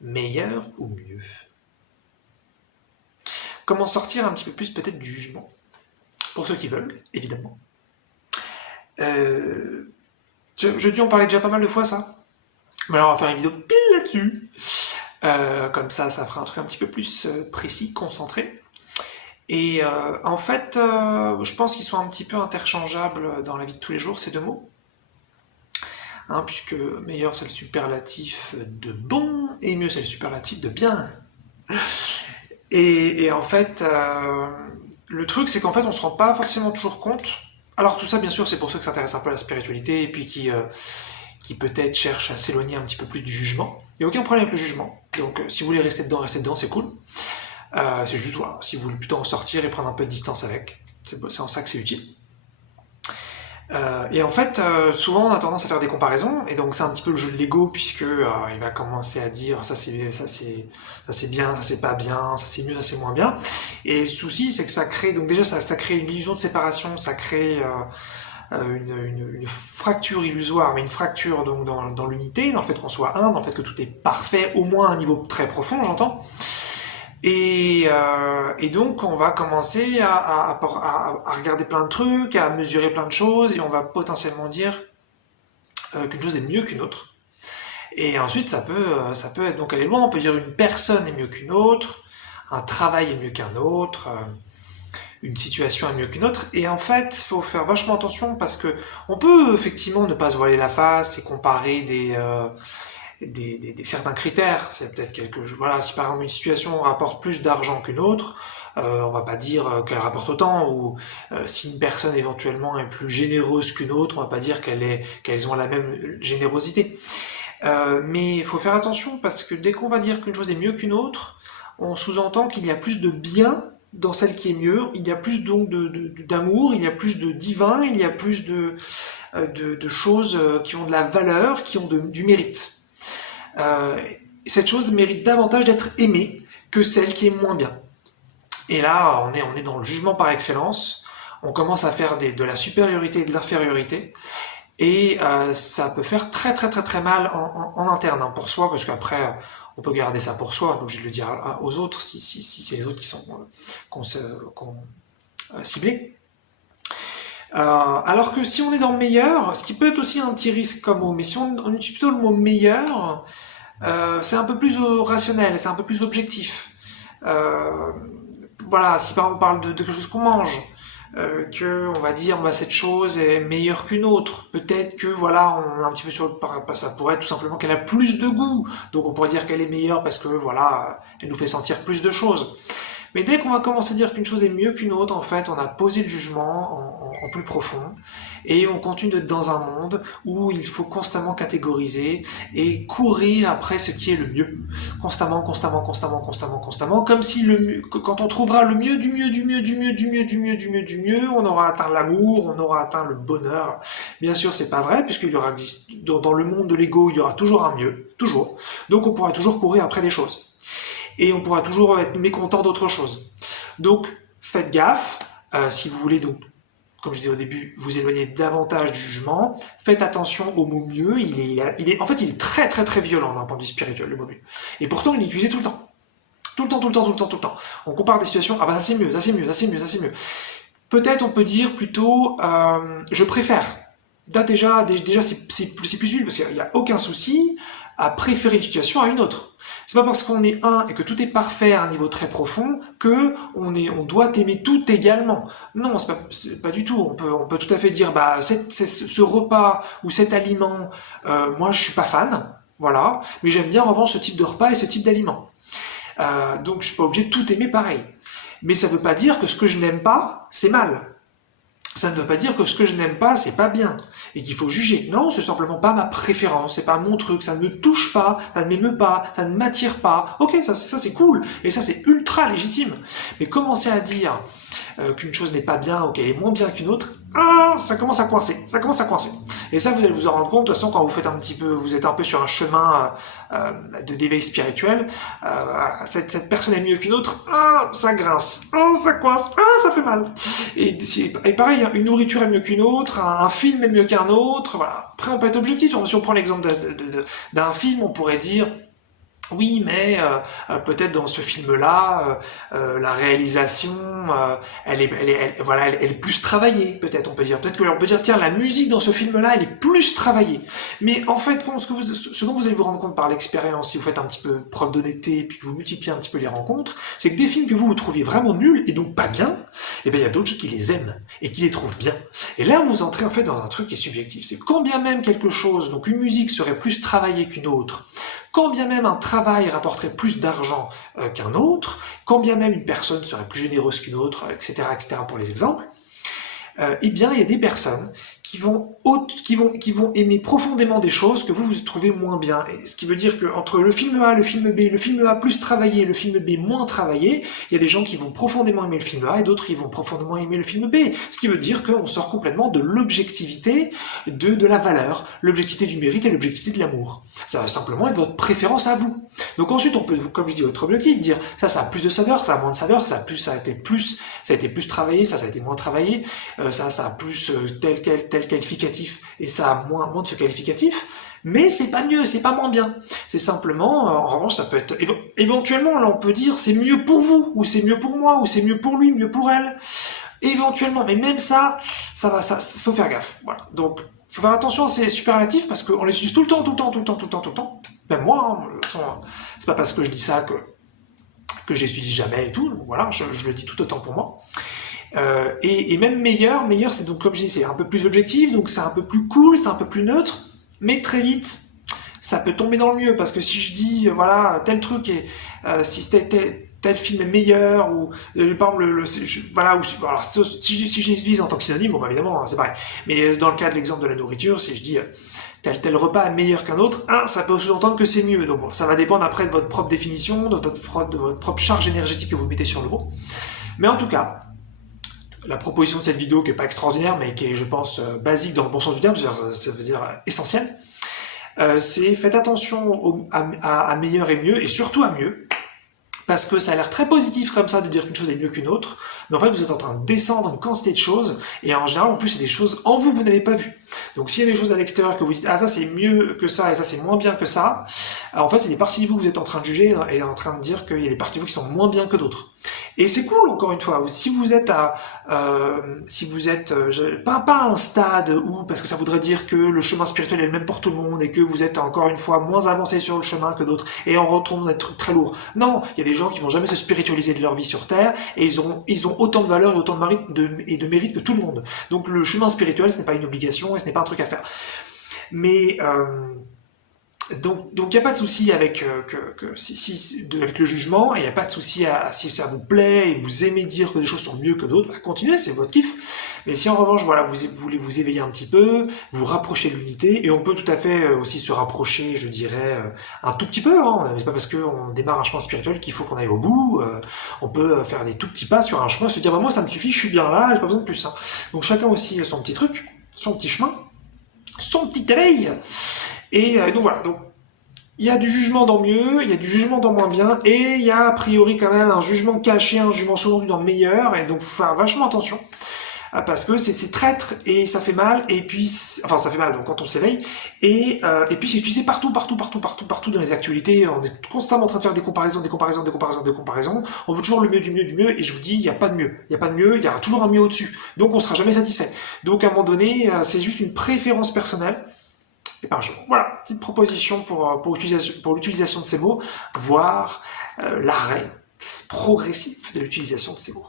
meilleur ou mieux? Comment sortir un petit peu plus peut-être du jugement? Pour ceux qui veulent, évidemment. Euh, je dû en parler déjà pas mal de fois, ça. Mais alors, on va faire une vidéo pile là-dessus. Comme ça fera un truc un petit peu plus précis, concentré. Et en fait, je pense qu'ils sont un petit peu interchangeables dans la vie de tous les jours, ces deux mots. Hein, puisque meilleur c'est le superlatif de bon et mieux c'est le superlatif de bien. Et en fait, le truc c'est qu'en fait on se rend pas forcément toujours compte. Alors tout ça bien sûr c'est pour ceux qui s'intéressent un peu à la spiritualité et puis qui peut-être cherchent à s'éloigner un petit peu plus du jugement. Il n'y a aucun problème avec le jugement. Donc si vous voulez rester dedans, c'est cool. C'est juste voilà, si vous voulez plutôt en sortir et prendre un peu de distance avec, c'est en ça que c'est utile. Et en fait, souvent on a tendance à faire des comparaisons, et donc c'est un petit peu le jeu de l'ego, puisque il va commencer à dire ça c'est bien, ça c'est pas bien, ça c'est mieux, ça c'est moins bien. Et le souci, c'est que ça crée donc déjà ça crée une illusion de séparation, ça crée une fracture illusoire, mais une fracture donc dans l'unité, dans le fait qu'on soit un, dans le fait que tout est parfait, au moins à un niveau très profond, j'entends. Et donc, on va commencer à regarder plein de trucs, à mesurer plein de choses, et on va potentiellement dire qu'une chose est mieux qu'une autre. Et ensuite, ça peut être donc aller loin. On peut dire une personne est mieux qu'une autre, un travail est mieux qu'un autre, une situation est mieux qu'une autre. Et en fait, il faut faire vachement attention parce que on peut effectivement ne pas se voiler la face et comparer certains critères. C'est peut-être voilà, si par exemple une situation rapporte plus d'argent qu'une autre, on va pas dire qu'elle rapporte autant, ou si une personne éventuellement est plus généreuse qu'une autre, on va pas dire qu'elles ont la même générosité. Mais il faut faire attention parce que dès qu'on va dire qu'une chose est mieux qu'une autre, on sous-entend qu'il y a plus de bien dans celle qui est mieux, il y a plus donc d'amour, il y a plus de divin, il y a plus de choses qui ont de la valeur, qui ont du mérite. Cette chose mérite davantage d'être aimée que celle qui est moins bien. Et là, on est dans le jugement par excellence. On commence à faire de la supériorité et de l'infériorité. Et ça peut faire très très très très mal en interne, hein, pour soi, parce qu'après, on peut garder ça pour soi, donc je vais le dire aux autres, si c'est les autres qui sont ciblés. Alors que si on est dans le meilleur, ce qui peut être aussi un petit risque comme mot, mais si on utilise plutôt le mot meilleur, c'est un peu plus rationnel, c'est un peu plus objectif. Voilà, si par exemple on parle de quelque chose qu'on mange, que on va dire bah, cette chose est meilleure qu'une autre, peut-être que voilà, on est un petit peu sur ça pourrait être tout simplement qu'elle a plus de goût, donc on pourrait dire qu'elle est meilleure parce que voilà, elle nous fait sentir plus de choses. Mais dès qu'on va commencer à dire qu'une chose est mieux qu'une autre, en fait, on a posé le jugement en plus profond et on continue d'être dans un monde où il faut constamment catégoriser et courir après ce qui est le mieux. Constamment, constamment, constamment, constamment, constamment, comme si quand on trouvera le mieux, du mieux, du mieux, du mieux, du mieux, du mieux, du mieux, du mieux, on aura atteint l'amour, on aura atteint le bonheur. Bien sûr, c'est pas vrai, puisqu'il y aura, dans le monde de l'ego, il y aura toujours un mieux, toujours. Donc on pourra toujours courir après des choses. Et on pourra toujours être mécontent d'autre chose. Donc, faites gaffe, si vous voulez, donc, comme je disais au début, vous éloigner davantage du jugement, faites attention au mot mieux, en fait, il est très très très violent d'un point de vue spirituel, le mot mieux. Et pourtant, il est utilisé tout le temps. Tout le temps, tout le temps, tout le temps, tout le temps. On compare des situations, ah bah ça c'est mieux, ça c'est mieux, ça c'est mieux, ça c'est mieux. Peut-être on peut dire plutôt, je préfère. Là déjà c'est plus utile parce qu'il n'y a aucun souci à préférer une situation à une autre. C'est pas parce qu'on est un et que tout est parfait à un niveau très profond que on doit aimer tout également. Non, c'est pas du tout. On peut tout à fait dire bah ce repas ou cet aliment, moi je suis pas fan, voilà, mais j'aime bien en revanche ce type de repas et ce type d'aliment. Donc je suis pas obligé de tout aimer pareil. Mais ça veut pas dire que ce que je n'aime pas, c'est mal. Ça ne veut pas dire que ce que je n'aime pas, c'est pas bien, et qu'il faut juger. Non, c'est simplement pas ma préférence, c'est pas mon truc, ça ne me touche pas, ça ne m'émeut pas, ça ne m'attire pas. Ok, ça c'est cool, et ça c'est ultra légitime. Mais commencer à dire qu'une chose n'est pas bien ou qu'elle est moins bien qu'une autre, ça commence à coincer, ça commence à coincer. Et ça, vous allez vous en rendre compte, de toute façon, quand vous faites vous êtes un peu sur un chemin d'éveil spirituel, cette personne est mieux qu'une autre, ça grince, ça coince, ça fait mal. Et pareil, une nourriture est mieux qu'une autre, un film est mieux qu'un autre, voilà. Après, on peut être objectif, si on prend l'exemple d'un film, on pourrait dire, oui, mais peut-être dans ce film-là, la réalisation, voilà, elle est plus travaillée, peut-être, on peut dire. Peut-être qu'on peut dire, tiens, la musique dans ce film-là, elle est plus travaillée. Mais en fait, ce dont vous allez vous rendre compte par l'expérience, si vous faites un petit peu preuve d'honnêteté, et puis que vous multipliez un petit peu les rencontres, c'est que des films que vous trouviez vraiment nuls, et donc pas bien, eh bien, il y a d'autres qui les aiment, et qui les trouvent bien. Et là, vous entrez en fait dans un truc qui est subjectif. C'est quand bien même quelque chose, donc une musique serait plus travaillée qu'une autre, quand bien même un travail rapporterait plus d'argent qu'un autre, quand bien même une personne serait plus généreuse qu'une autre, etc., etc., pour les exemples, eh bien, il y a des personnes qui vont aimer profondément des choses que vous trouvez moins bien. Et ce qui veut dire que entre le film A, le film B, le film A plus travaillé, le film B moins travaillé, il y a des gens qui vont profondément aimer le film A et d'autres qui vont profondément aimer le film B. Ce qui veut dire qu'on sort complètement de l'objectivité de la valeur, l'objectivité du mérite et l'objectivité de l'amour. Ça va simplement être votre préférence à vous. Donc ensuite, on peut, comme je dis, votre objectif, dire ça a plus de saveur, ça a moins de saveur, ça a été plus travaillé, ça a été moins travaillé, ça a plus tel qualificatif et ça a moins de ce qualificatif, mais c'est pas mieux, c'est pas moins bien. C'est simplement, en revanche, ça peut être éventuellement, là on peut dire c'est mieux pour vous, ou c'est mieux pour moi, ou c'est mieux pour lui, mieux pour elle. Éventuellement, mais même ça faut faire gaffe. Voilà. Donc, faut faire attention à ces superlatifs parce qu'on les utilise tout le temps, tout le temps, tout le temps, tout le temps, tout le temps. Même moi, c'est pas parce que je dis ça que je les utilise jamais et tout. Donc voilà, je le dis tout autant pour moi. Et même meilleur, c'est donc comme je dis, c'est un peu plus objectif, donc c'est un peu plus cool, c'est un peu plus neutre, mais très vite, ça peut tomber dans le mieux, parce que si je dis, voilà, tel truc est, si tel film est meilleur, ou par exemple, voilà, ou, alors, si je les utilise en tant que synonyme, bon, bah, évidemment, c'est pareil. Mais dans le cas de l'exemple de la nourriture, si je dis tel repas est meilleur qu'un autre, ça peut sous-entendre que c'est mieux. Donc bon, ça va dépendre après de votre propre définition, de votre propre charge énergétique que vous mettez sur le mot. Mais en tout cas, la proposition de cette vidéo qui est pas extraordinaire, mais qui est, je pense, basique dans le bon sens du terme, ça veut dire essentiel, c'est faites attention à meilleur et mieux, et surtout à mieux, parce que ça a l'air très positif comme ça de dire qu'une chose est mieux qu'une autre, mais en fait vous êtes en train de descendre une quantité de choses, et en général en plus c'est des choses en vous n'avez pas vues. Donc s'il y a des choses à l'extérieur que vous dites ça c'est mieux que ça et ça c'est moins bien que ça, en fait c'est des parties de vous que vous êtes en train de juger et en train de dire qu'il y a des parties de vous qui sont moins bien que d'autres. Et c'est cool encore une fois, si vous êtes pas à un stade où, parce que ça voudrait dire que le chemin spirituel est le même pour tout le monde et que vous êtes encore une fois moins avancé sur le chemin que d'autres et on retourne d'être très lourd. Non, il y a des gens qui vont jamais se spiritualiser de leur vie sur Terre et ils ont autant de valeur et autant de mérite, et de mérite que tout le monde. Donc le chemin spirituel, ce n'est pas une obligation et ce n'est pas un truc à faire. Mais donc il n'y a pas de souci avec avec le jugement, et il n'y a pas de souci si ça vous plaît et vous aimez dire que des choses sont mieux que d'autres, bah continuez, c'est votre kiff. Mais si en revanche voilà vous voulez vous éveiller un petit peu, vous rapprocher de l'unité, et on peut tout à fait aussi se rapprocher, je dirais, un tout petit peu, hein. C'est pas parce qu'on démarre un chemin spirituel qu'il faut qu'on aille au bout, on peut faire des tout petits pas sur un chemin, se dire bah moi ça me suffit, je suis bien là, j'ai pas besoin de plus. Hein. Donc chacun aussi a son petit truc, son petit chemin, son petit éveil. Et donc voilà, donc il y a du jugement dans mieux, il y a du jugement dans moins bien, et il y a a priori quand même un jugement caché, un jugement sous-entendu dans meilleur, et donc faut faire vachement attention, parce que c'est traître, et ça fait mal, et puis, enfin ça fait mal donc quand on s'éveille, et puis c'est utilisé partout dans les actualités, on est constamment en train de faire des comparaisons, on veut toujours le mieux du mieux du mieux, et je vous dis, il n'y a pas de mieux, il y aura toujours un mieux au-dessus, donc on sera jamais satisfait. Donc à un moment donné, c'est juste une préférence personnelle, et par jour. Voilà, petite proposition pour l'utilisation de ces mots, voire l'arrêt progressif de l'utilisation de ces mots.